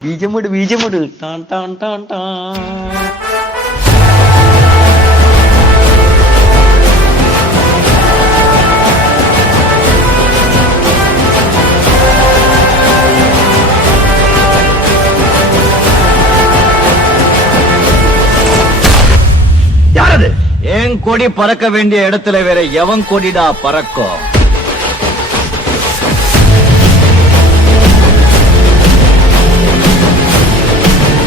பீஜமுடு Don Don Don Don. யாரது? என் கொடி பறக்க வேண்டிய இடத்துல வேற எவன் கொடிடா பறக்கும்?